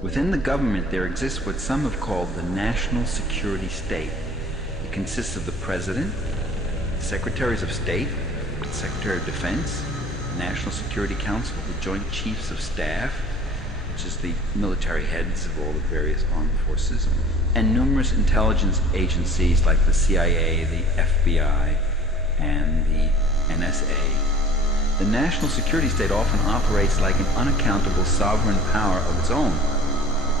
Within the government, there exists what some have called the national security state. It consists of the President, the Secretaries of State, the Secretary of Defense, the National Security Council, the Joint Chiefs of Staff, which is the military heads of all the various armed forces, and numerous intelligence agencies like the CIA, the FBI, and the NSA. The national security state often operates like an unaccountable sovereign power of its own.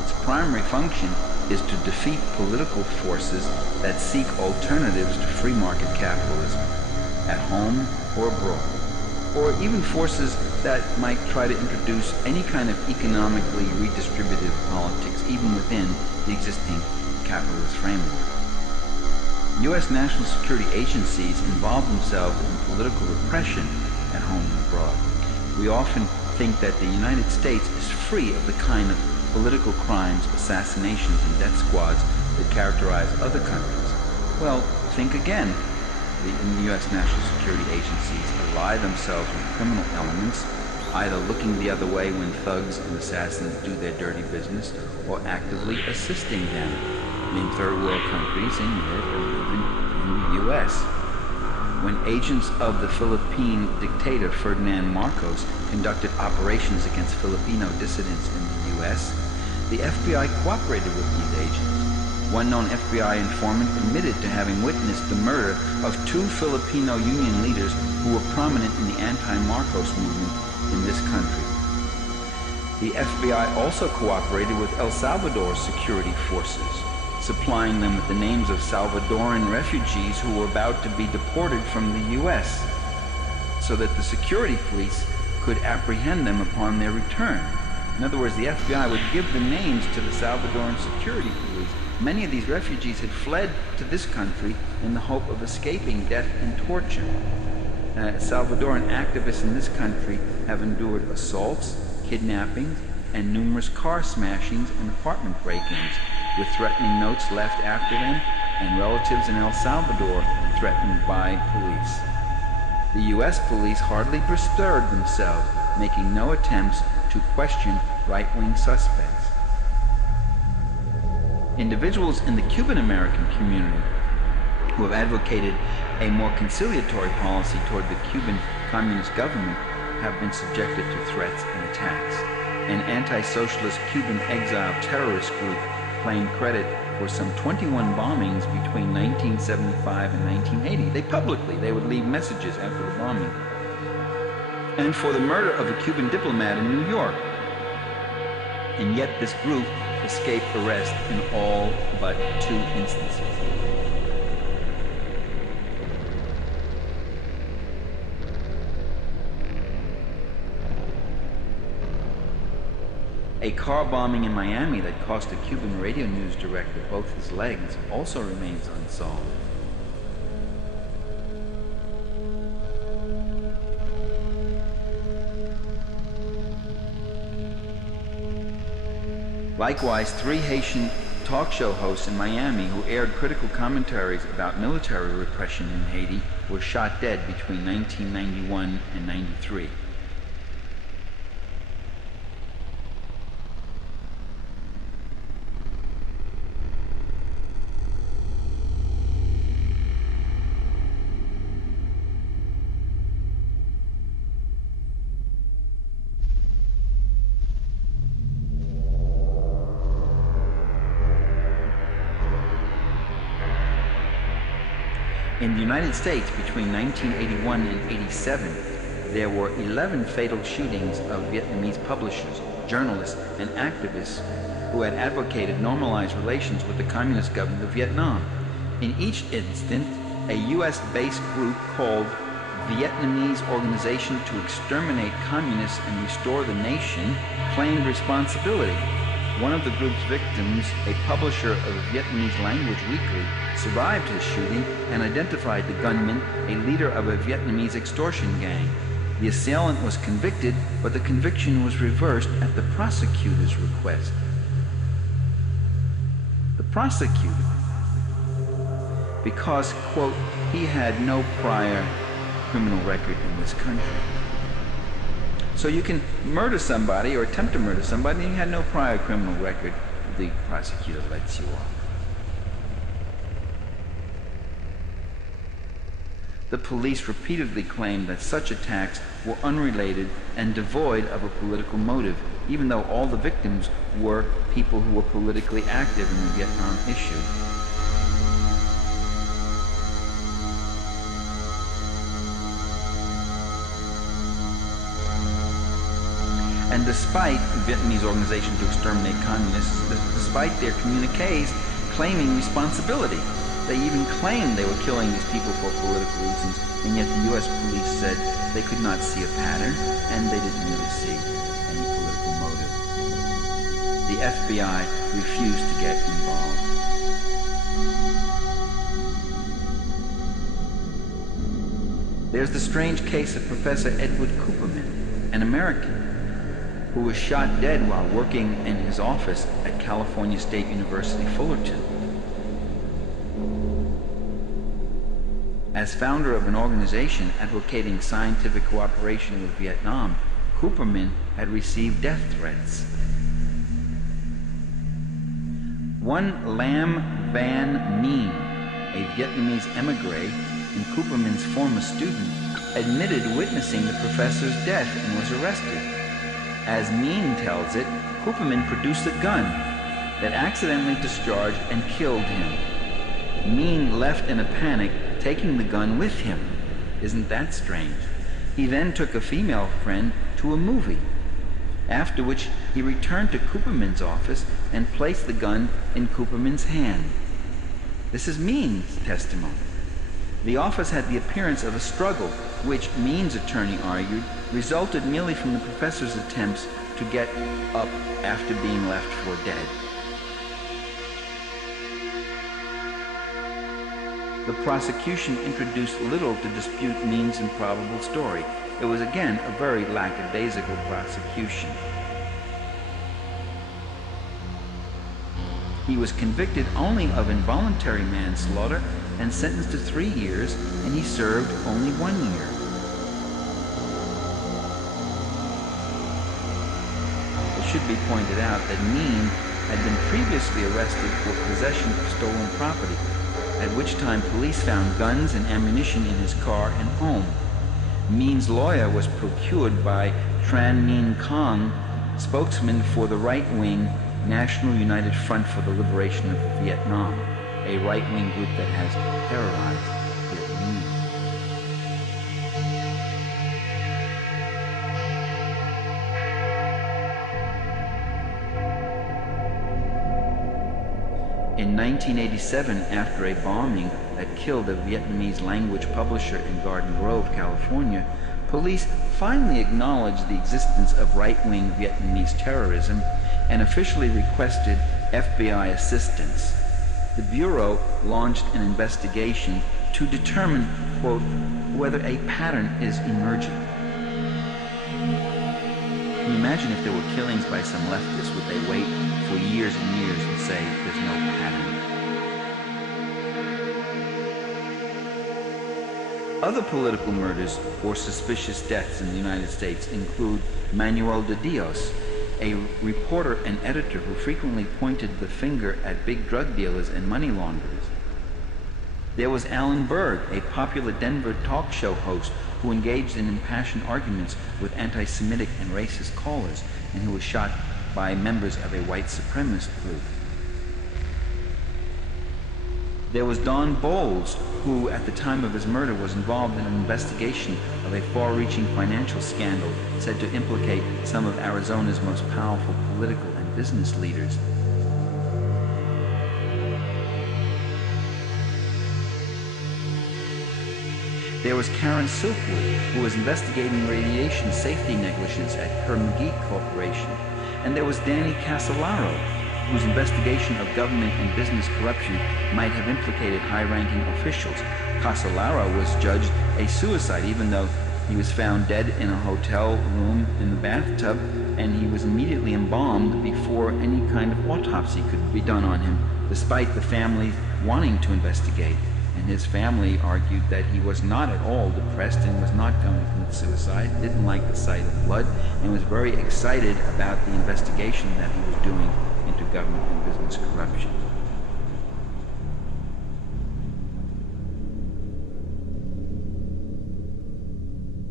Its primary function is to defeat political forces that seek alternatives to free market capitalism, at home or abroad, or even forces that might try to introduce any kind of economically redistributive politics even within the existing capitalist framework. U.S. national security agencies involve themselves in political repression at home and abroad. We often think that the United States is free of the kind of political crimes, assassinations, and death squads that characterize other countries. Well, think again. The U.S. national security agencies ally themselves with criminal elements, either looking the other way when thugs and assassins do their dirty business, or actively assisting them in third world countries, in Europe, or even in the U.S. When agents of the Philippine dictator Ferdinand Marcos conducted operations against Filipino dissidents in the U.S., the FBI cooperated with these agents. One known FBI informant admitted to having witnessed the murder of 2 Filipino union leaders who were prominent in the anti-Marcos movement in this country. The FBI also cooperated with El Salvador's security forces, supplying them with the names of Salvadoran refugees who were about to be deported from the U.S., so that the security police could apprehend them upon their return. In other words, the FBI would give the names to the Salvadoran security police. Many of these refugees had fled to this country in the hope of escaping death and torture. Salvadoran activists in this country have endured assaults, kidnappings, and numerous car smashings and apartment break-ins, with threatening notes left after them and relatives in El Salvador threatened by police. The U.S. police hardly bestirred themselves, making no attempts to question right-wing suspects. Individuals in the Cuban-American community who have advocated a more conciliatory policy toward the Cuban Communist government have been subjected to threats and attacks. An anti-socialist Cuban exile terrorist group claimed credit for some 21 bombings between 1975 and 1980. They would leave messages after the bombing. And for the murder of a Cuban diplomat in New York. And yet this group escaped arrest in all but 2 instances. A car bombing in Miami that cost a Cuban radio news director both his legs also remains unsolved. Likewise, 3 Haitian talk show hosts in Miami who aired critical commentaries about military repression in Haiti were shot dead between 1991 and 93. In the United States, between 1981 and 87, there were 11 fatal shootings of Vietnamese publishers, journalists, and activists who had advocated normalized relations with the Communist government of Vietnam. In each instance, a U.S.-based group called Vietnamese Organization to Exterminate Communists and Restore the Nation claimed responsibility. One of the group's victims, a publisher of a Vietnamese language weekly, survived his shooting and identified the gunman, a leader of a Vietnamese extortion gang. The assailant was convicted, but the conviction was reversed at the prosecutor's request. The prosecutor, because, quote, he had no prior criminal record in this country. So you can murder somebody or attempt to murder somebody and you had no prior criminal record. The prosecutor lets you off. The police repeatedly claimed that such attacks were unrelated and devoid of a political motive, even though all the victims were people who were politically active in the Vietnam issue. And despite the Vietnamese Organization to Exterminate Communists, despite their communiques claiming responsibility, they even claimed they were killing these people for political reasons, and yet the U.S. police said they could not see a pattern, and they didn't really see any political motive. The FBI refused to get involved. There's the strange case of Professor Edward Cooperman, an American, who was shot dead while working in his office at California State University, Fullerton. As founder of an organization advocating scientific cooperation with Vietnam, Cooperman had received death threats. One Lam Van Mien, a Vietnamese emigre and Cooperman's former student, admitted witnessing the professor's death and was arrested. As Mien tells it, Cooperman produced a gun that accidentally discharged and killed him. Mien left in a panic, taking the gun with him. Isn't that strange? He then took a female friend to a movie, after which he returned to Cooperman's office and placed the gun in Cooperman's hand. This is Mien's testimony. The office had the appearance of a struggle, which Mien's attorney argued resulted merely from the professor's attempts to get up after being left for dead. The prosecution introduced little to dispute Mien's improbable story. It was again a very lackadaisical prosecution. He was convicted only of involuntary manslaughter and sentenced to 3 years, and he served only 1 year. It should be pointed out that Mien had been previously arrested for possession of stolen property, at which time police found guns and ammunition in his car and home. Mien's lawyer was procured by Tran Minh Cong, spokesman for the right-wing National United Front for the Liberation of Vietnam, a right-wing group that has terrorized Vietnamese. In 1987, after a bombing that killed a Vietnamese language publisher in Garden Grove, California, police finally acknowledged the existence of right-wing Vietnamese terrorism and officially requested FBI assistance. The Bureau launched an investigation to determine, quote, whether a pattern is emerging. Can you imagine if there were killings by some leftists, would they wait for years and years and say there's no pattern? Other political murders or suspicious deaths in the United States include Manuel de Dios, a reporter and editor who frequently pointed the finger at big drug dealers and money launderers. There was Alan Berg, a popular Denver talk show host who engaged in impassioned arguments with anti-Semitic and racist callers and who was shot by members of a white supremacist group. There was Don Bowles, who at the time of his murder was involved in an investigation of a far-reaching financial scandal said to implicate some of Arizona's most powerful political and business leaders. There was Karen Silkwood, who was investigating radiation safety negligence at Kerr-McGee Corporation. And there was Danny Casolaro, whose investigation of government and business corruption might have implicated high-ranking officials. Casolaro was judged a suicide, even though he was found dead in a hotel room in the bathtub, and he was immediately embalmed before any kind of autopsy could be done on him, despite the family wanting to investigate and his family argued that he was not at all depressed and was not going to commit suicide, didn't like the sight of blood, and was very excited about the investigation that he was doing into government and business corruption.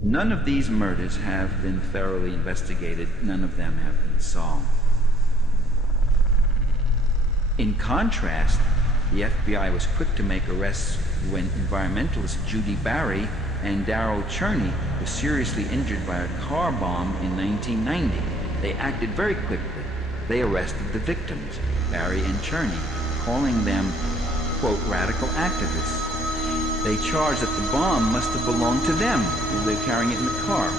None of these murders have been thoroughly investigated. None of them have been solved. In contrast, the FBI was quick to make arrests when environmentalists Judy Barry and Darrell Cherney were seriously injured by a car bomb in 1990. They acted very quickly. They arrested the victims, Barry and Cherney, calling them, quote, radical activists. They charged that the bomb must have belonged to them, as they were carrying it in the car.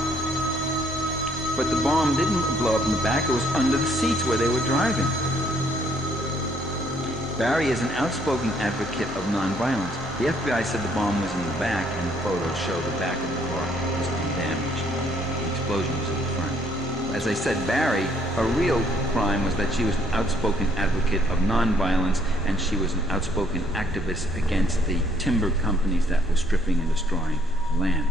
But the bomb didn't blow up in the back, it was under the seats where they were driving. Barry is an outspoken advocate of nonviolence. The FBI said the bomb was in the back, and the photos show the back of the car was undamaged. The explosion was in the front. As I said, Barry, her real crime was that she was an outspoken advocate of nonviolence, and she was an outspoken activist against the timber companies that were stripping and destroying land.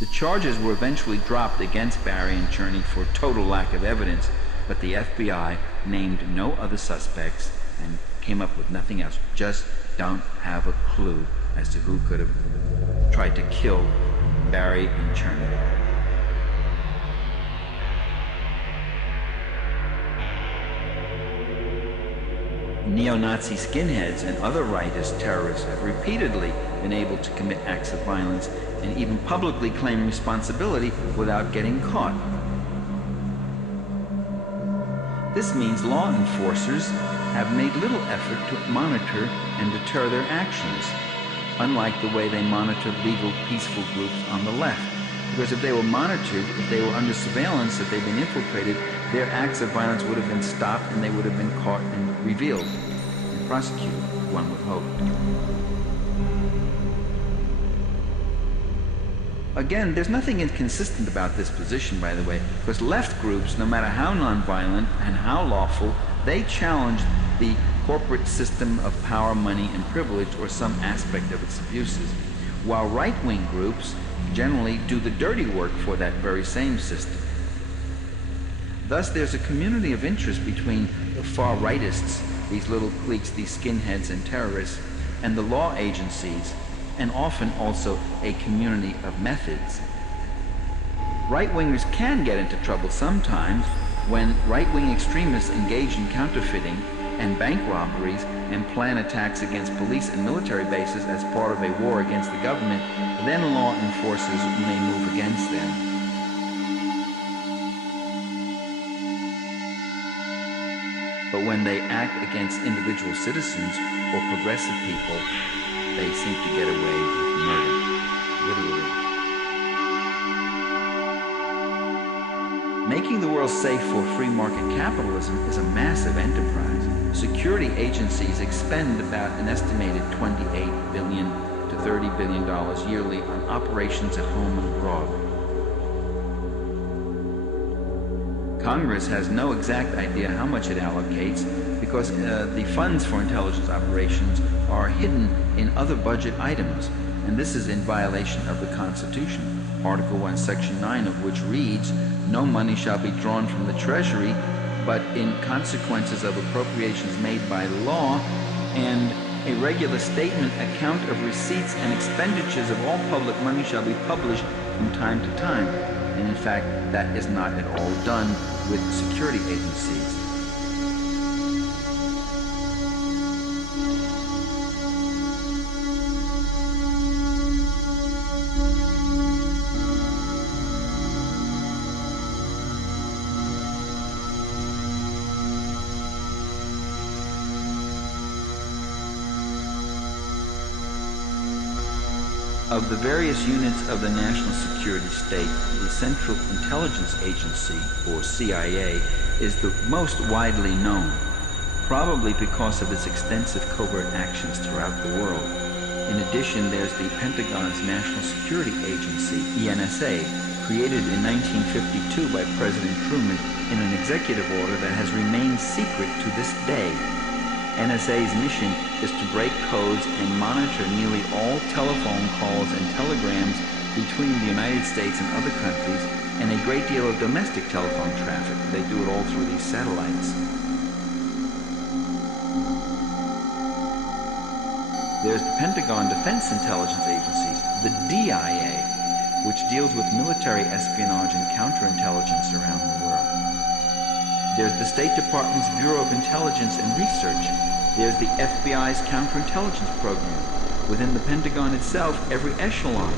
The charges were eventually dropped against Barry and Cherney for total lack of evidence, but the FBI named no other suspects and came up with nothing else. Just don't have a clue as to who could have tried to kill Barry and Cherney. Neo-Nazi skinheads and other rightist terrorists have repeatedly been able to commit acts of violence and even publicly claim responsibility without getting caught. This means law enforcers have made little effort to monitor and deter their actions, unlike the way they monitor legal, peaceful groups on the left. Because if they were monitored, if they were under surveillance, if they'd been infiltrated, their acts of violence would have been stopped and they would have been caught and revealed and prosecuted, one would hope. Again, there's nothing inconsistent about this position, by the way, because left groups, no matter how nonviolent and how lawful, they challenge the corporate system of power, money, and privilege, or some aspect of its abuses, while right-wing groups generally do the dirty work for that very same system. Thus, there's a community of interest between the far rightists, these little cliques, these skinheads and terrorists, and the law agencies, and often also a community of methods. Right-wingers can get into trouble sometimes when right-wing extremists engage in counterfeiting and bank robberies and plan attacks against police and military bases as part of a war against the government. Then law enforcers may move against them. But when they act against individual citizens or progressive people, they seem to get away with murder, literally. Making the world safe for free market capitalism is a massive enterprise. Security agencies expend about an estimated $28 billion to $30 billion yearly on operations at home and abroad. Congress has no exact idea how much it allocates because the funds for intelligence operations are hidden in other budget items, and this is in violation of the Constitution. Article 1, Section 9 of which reads, "No money shall be drawn from the Treasury, but in consequences of appropriations made by law, and a regular statement, account of receipts and expenditures of all public money shall be published from time to time." And in fact, that is not at all done with security agencies. Of the various units of the national security state, the Central Intelligence Agency, or CIA, is the most widely known, probably because of its extensive covert actions throughout the world. In addition, there's the Pentagon's National Security Agency, ENSA, created in 1952 by President Truman in an executive order that has remained secret to this day. NSA's mission is to break codes and monitor nearly all telephone calls and telegrams between the United States and other countries, and a great deal of domestic telephone traffic. They do it all through these satellites. There's the Pentagon Defense Intelligence Agencies, the DIA, which deals with military espionage and counterintelligence around the world. There's the State Department's Bureau of Intelligence and Research. There's the FBI's counterintelligence program. Within the Pentagon itself, every echelon,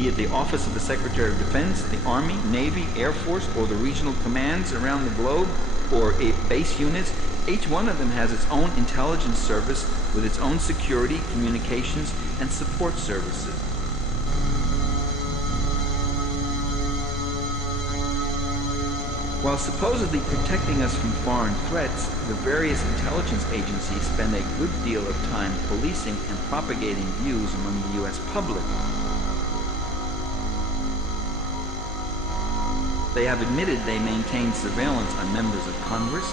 be it the Office of the Secretary of Defense, the Army, Navy, Air Force, or the regional commands around the globe, or base units, each one of them has its own intelligence service with its own security, communications, and support services. While supposedly protecting us from foreign threats, the various intelligence agencies spend a good deal of time policing and propagating views among the U.S. public. They have admitted they maintain surveillance on members of Congress,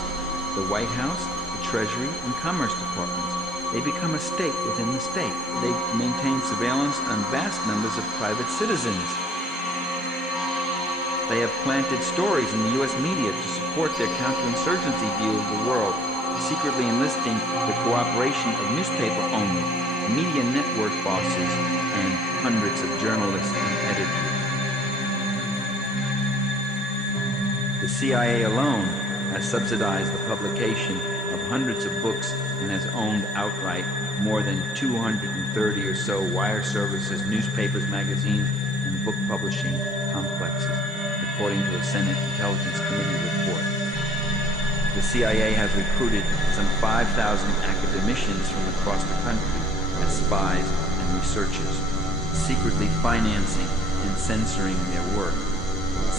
the White House, the Treasury, and Commerce Departments. They become a state within the state. They maintain surveillance on vast numbers of private citizens. They have planted stories in the U.S. media to support their counterinsurgency view of the world, secretly enlisting the cooperation of newspaper owners, media network bosses, and hundreds of journalists and editors. The CIA alone has subsidized the publication of hundreds of books and has owned outright more than 230 or so wire services, newspapers, magazines, and book publishing complexes, according to a Senate Intelligence Committee report. The CIA has recruited some 5,000 academicians from across the country as spies and researchers, secretly financing and censoring their work.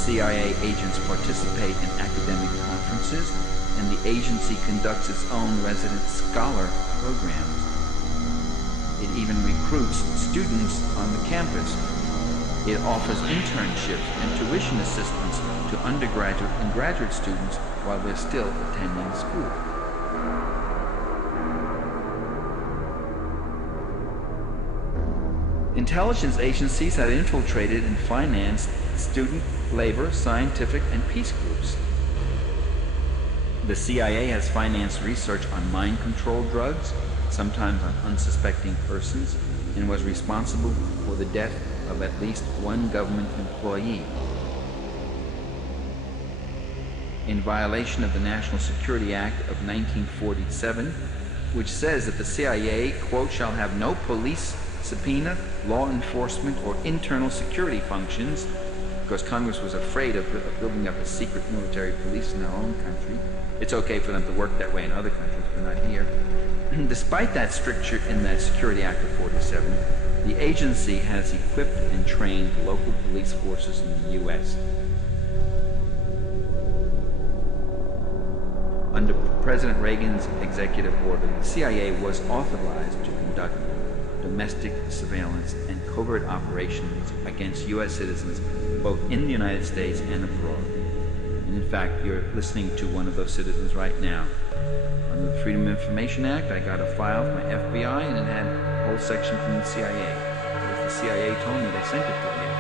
CIA agents participate in academic conferences, and the agency conducts its own resident scholar programs. It even recruits students on the campus. It offers internships and tuition assistance to undergraduate and graduate students while they're still attending school. Intelligence agencies have infiltrated and financed student, labor, scientific, and peace groups. The CIA has financed research on mind-control drugs, sometimes on unsuspecting persons, and was responsible for the death of at least one government employee. In violation of the National Security Act of 1947, which says that the CIA, quote, shall have no police, subpoena, law enforcement, or internal security functions, because Congress was afraid of building up a secret military police in their own country. It's okay for them to work that way in other countries, but not here. Despite that stricture in that Security Act of 47, the agency has equipped and trained local police forces in the U.S. Under President Reagan's executive order, the CIA was authorized to conduct domestic surveillance and covert operations against U.S. citizens both in the United States and abroad. And in fact, you're listening to one of those citizens right now. Under the Freedom of Information Act, I got a file from the FBI, and it had a whole section from the CIA. As the CIA told me, they sent it to the FBI.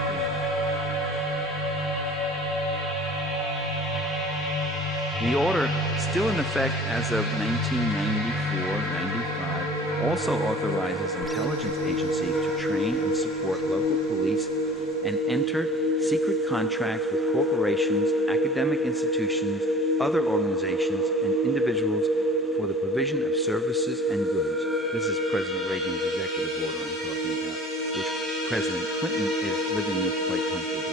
The order, still in effect as of 1994-95, also authorizes intelligence agencies to train and support local police and enter secret contracts with corporations, academic institutions, other organizations, and individuals for the provision of services and goods. This is President Reagan's executive order I'm talking about, which President Clinton is living with quite comfortably.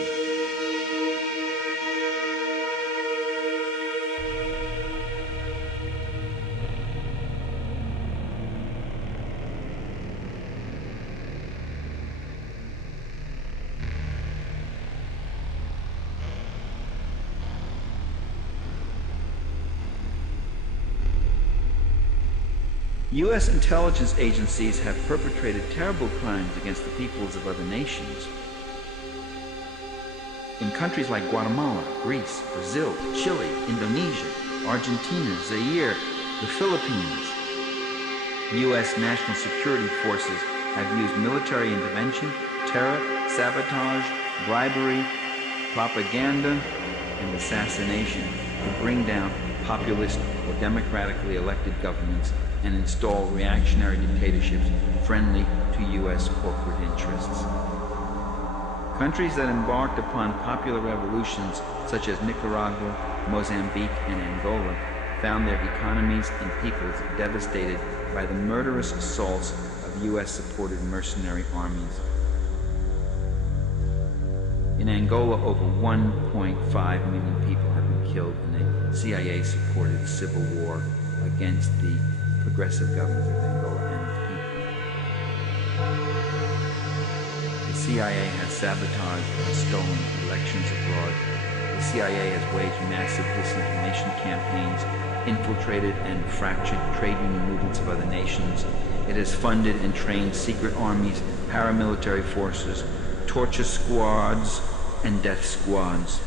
U.S. intelligence agencies have perpetrated terrible crimes against the peoples of other nations. In countries like Guatemala, Greece, Brazil, Chile, Indonesia, Argentina, Zaire, the Philippines. U.S. national security forces have used military intervention, terror, sabotage, bribery, propaganda, and assassination to bring down populist or democratically elected governments and install reactionary dictatorships friendly to U.S. corporate interests. Countries that embarked upon popular revolutions such as Nicaragua, Mozambique, and Angola found their economies and peoples devastated by the murderous assaults of U.S.-supported mercenary armies. In Angola, over 1.5 million people have been killed in a CIA-supported civil war against the progressive government of Angola and its people. The CIA has sabotaged and stolen elections abroad. The CIA has waged massive disinformation campaigns, infiltrated and fractured trade union movements of other nations. It has funded and trained secret armies, paramilitary forces, torture squads, and death squads.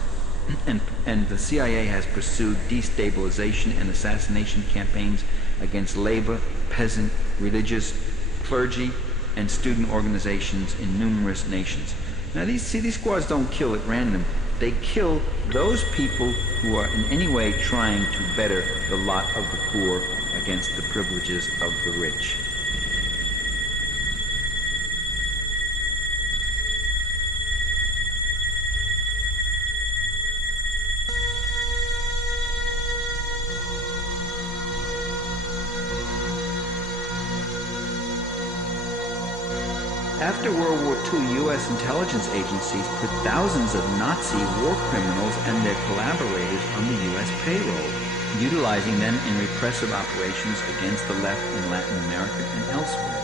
And the CIA has pursued destabilization and assassination campaigns against labor, peasant, religious, clergy, and student organizations in numerous nations. Now these squads don't kill at random. They kill those people who are in any way trying to better the lot of the poor against the privileges of the rich. After World War II, U.S. intelligence agencies put thousands of Nazi war criminals and their collaborators on the U.S. payroll, utilizing them in repressive operations against the left in Latin America and elsewhere.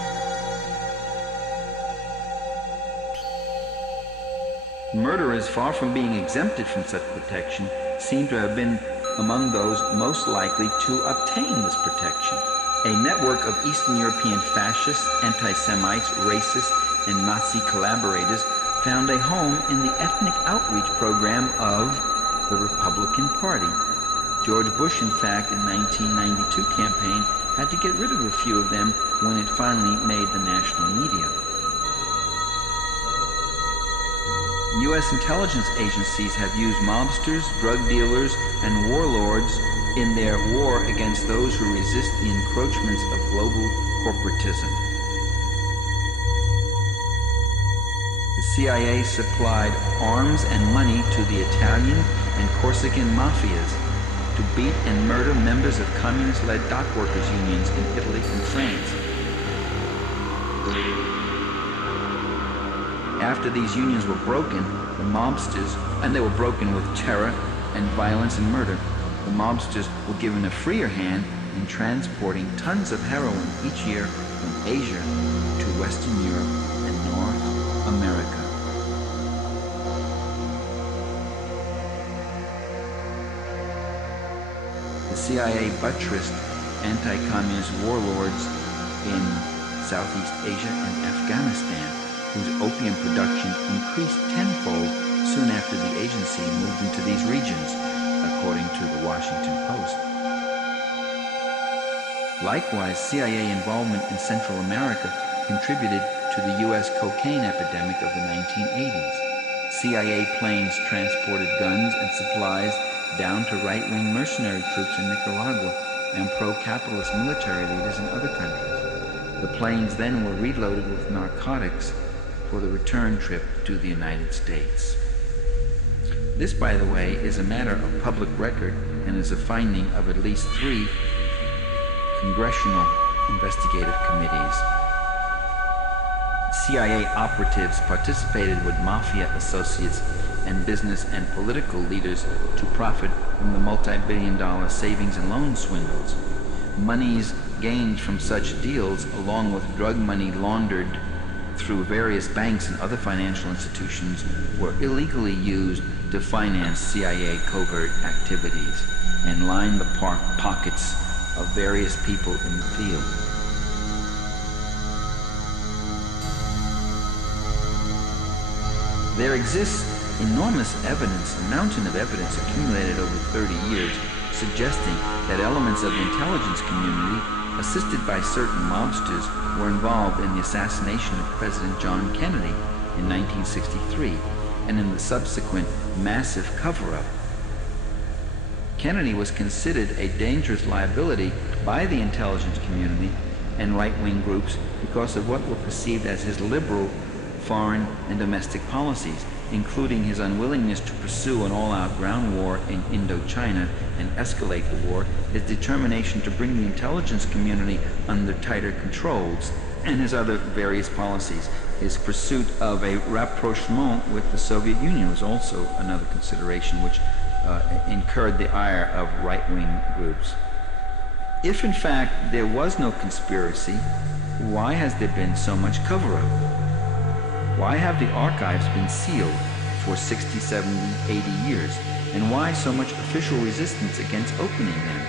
Murderers, far from being exempted from such protection, seem to have been among those most likely to obtain this protection. A network of Eastern European fascists, anti-Semites, racists, and Nazi collaborators found a home in the ethnic outreach program of the Republican Party. George Bush, in fact, in 1992 campaign, had to get rid of a few of them when it finally made the national media. U.S. intelligence agencies have used mobsters, drug dealers, and warlords in their war against those who resist the encroachments of global corporatism. The CIA supplied arms and money to the Italian and Corsican mafias to beat and murder members of communist-led dock workers' unions in Italy and France. After these unions were broken, the mobsters, and they were broken with terror and violence and murder, the mobsters were given a freer hand in transporting tons of heroin each year from Asia to Western Europe and North America. The CIA buttressed anti-communist warlords in Southeast Asia and Afghanistan, whose opium production increased tenfold soon after the agency moved into these regions, according to the Washington Post. Likewise, CIA involvement in Central America contributed to the U.S. cocaine epidemic of the 1980s. CIA planes transported guns and supplies down to right-wing mercenary troops in Nicaragua and pro-capitalist military leaders in other countries. The planes then were reloaded with narcotics for the return trip to the United States. This, by the way, is a matter of public record and is a finding of at least 3 congressional investigative committees. CIA operatives participated with mafia associates and business and political leaders to profit from the multi-billion-dollar savings and loan swindles. Monies gained from such deals, along with drug money laundered through various banks and other financial institutions, were illegally used to finance CIA covert activities and line the pockets of various people in the field. There exists enormous evidence, a mountain of evidence accumulated over 30 years, suggesting that elements of the intelligence community, assisted by certain mobsters, were involved in the assassination of President John Kennedy in 1963 and in the subsequent massive cover-up. Kennedy was considered a dangerous liability by the intelligence community and right-wing groups because of what were perceived as his liberal foreign and domestic policies, including his unwillingness to pursue an all-out ground war in Indochina and escalate the war, his determination to bring the intelligence community under tighter controls, and his other various policies. His pursuit of a rapprochement with the Soviet Union was also another consideration which incurred the ire of right-wing groups. If in fact there was no conspiracy, why has there been so much cover-up? Why have the archives been sealed for 60, 70, 80 years? And why so much official resistance against opening them?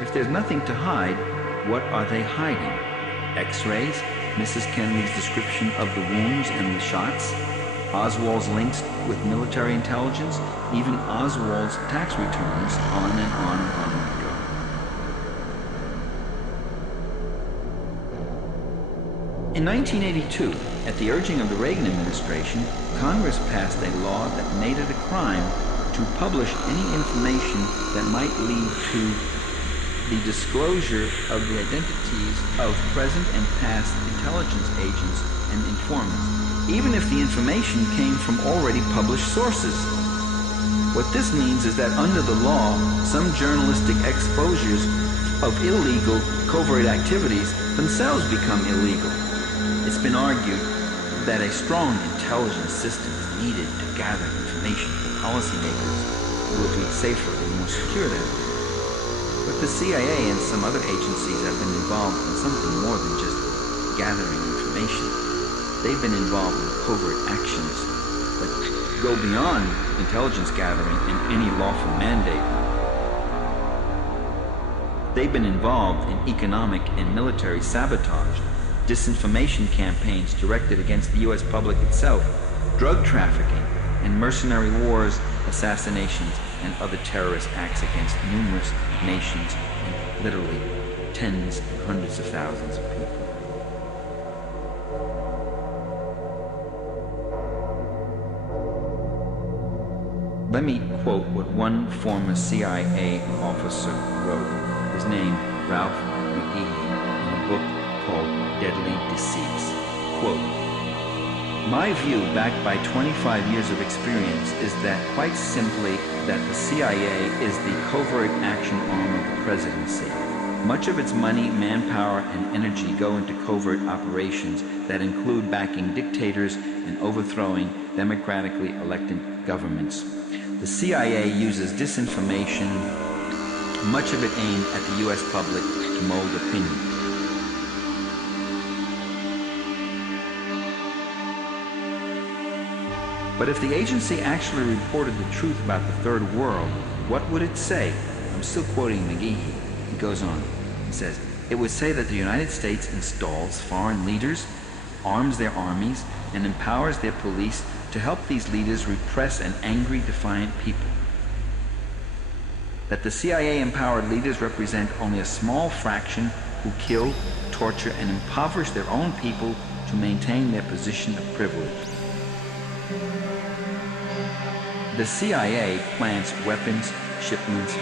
If there's nothing to hide, what are they hiding? X-rays? Mrs. Kennedy's description of the wounds and the shots? Oswald's links with military intelligence? Even Oswald's tax returns? On and on and on we go. In 1982, at the urging of the Reagan administration, Congress passed a law that made it a crime to publish any information that might lead to the disclosure of the identities of present and past intelligence agents and informants, even if the information came from already published sources. What this means is that under the law, some journalistic exposures of illegal covert activities themselves become illegal. It's been argued that a strong intelligence system is needed to gather information for policymakers who will be safer and more secure that way. But the CIA and some other agencies have been involved in something more than just gathering information. They've been involved in covert actions that go beyond intelligence gathering and any lawful mandate. They've been involved in economic and military sabotage, disinformation campaigns directed against the U.S. public itself, drug trafficking, and mercenary wars, assassinations, and other terrorist acts against numerous nations and literally tens and hundreds of thousands of people. Let me quote what one former CIA officer wrote. His name, Ralph McGee, in a book called Deadly Deceits. Quote, "My view, backed by 25 years of experience, is that quite simply that the CIA is the covert action arm of the presidency. Much of its money, manpower, and energy go into covert operations that include backing dictators and overthrowing democratically elected governments. The CIA uses disinformation, much of it aimed at the U.S. public, to mold opinion. But if the agency actually reported the truth about the third world, what would it say?" I'm still quoting McGee. He goes on. He says, "It would say that the United States installs foreign leaders, arms their armies, and empowers their police to help these leaders repress an angry, defiant people. That the CIA-empowered leaders represent only a small fraction who kill, torture, and impoverish their own people to maintain their position of privilege. The CIA plants weapons, shipments,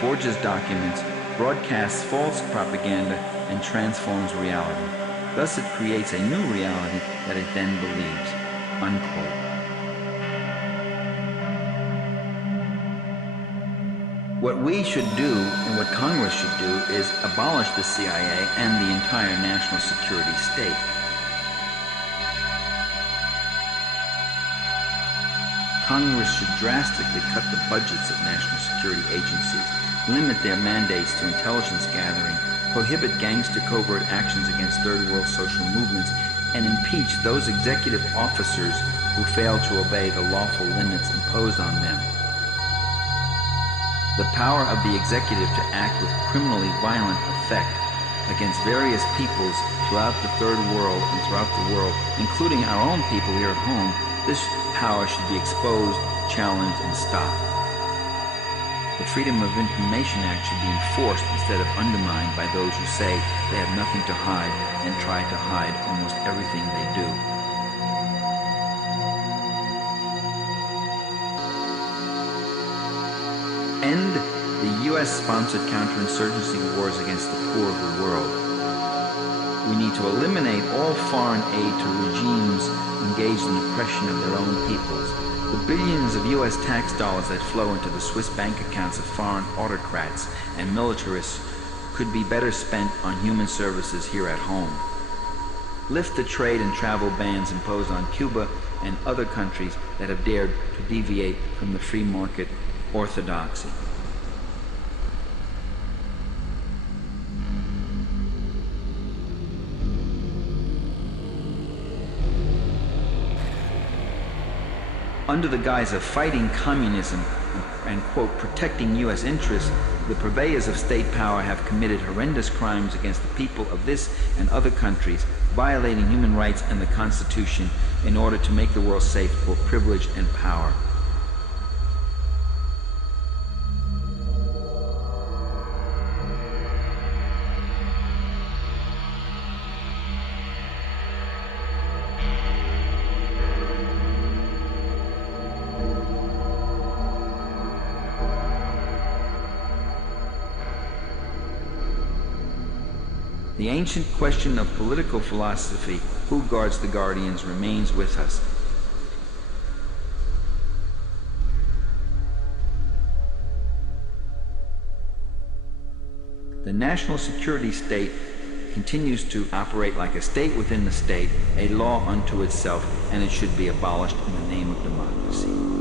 forges documents, broadcasts false propaganda, and transforms reality. Thus it creates a new reality that it then believes." Unquote. What we should do, and what Congress should do, is abolish the CIA and the entire national security state. Congress should drastically cut the budgets of national security agencies, limit their mandates to intelligence gathering, prohibit gangster covert actions against third world social movements, and impeach those executive officers who fail to obey the lawful limits imposed on them. The power of the executive to act with criminally violent effect against various peoples throughout the third world and throughout the world, including our own people here at home, this power should be exposed, challenged, and stopped. The Freedom of Information Act should be enforced instead of undermined by those who say they have nothing to hide and try to hide almost everything they do. End the U.S.-sponsored counterinsurgency wars against the poor of the world. We need to eliminate all foreign aid to regimes engaged in oppression of their own peoples. The billions of U.S. tax dollars that flow into the Swiss bank accounts of foreign autocrats and militarists could be better spent on human services here at home. Lift the trade and travel bans imposed on Cuba and other countries that have dared to deviate from the free market orthodoxy. Under the guise of fighting communism and, quote, protecting U.S. interests, the purveyors of state power have committed horrendous crimes against the people of this and other countries, violating human rights and the Constitution in order to make the world safe for privilege and power. The ancient question of political philosophy, who guards the guardians, remains with us. The national security state continues to operate like a state within the state, a law unto itself, and it should be abolished in the name of democracy.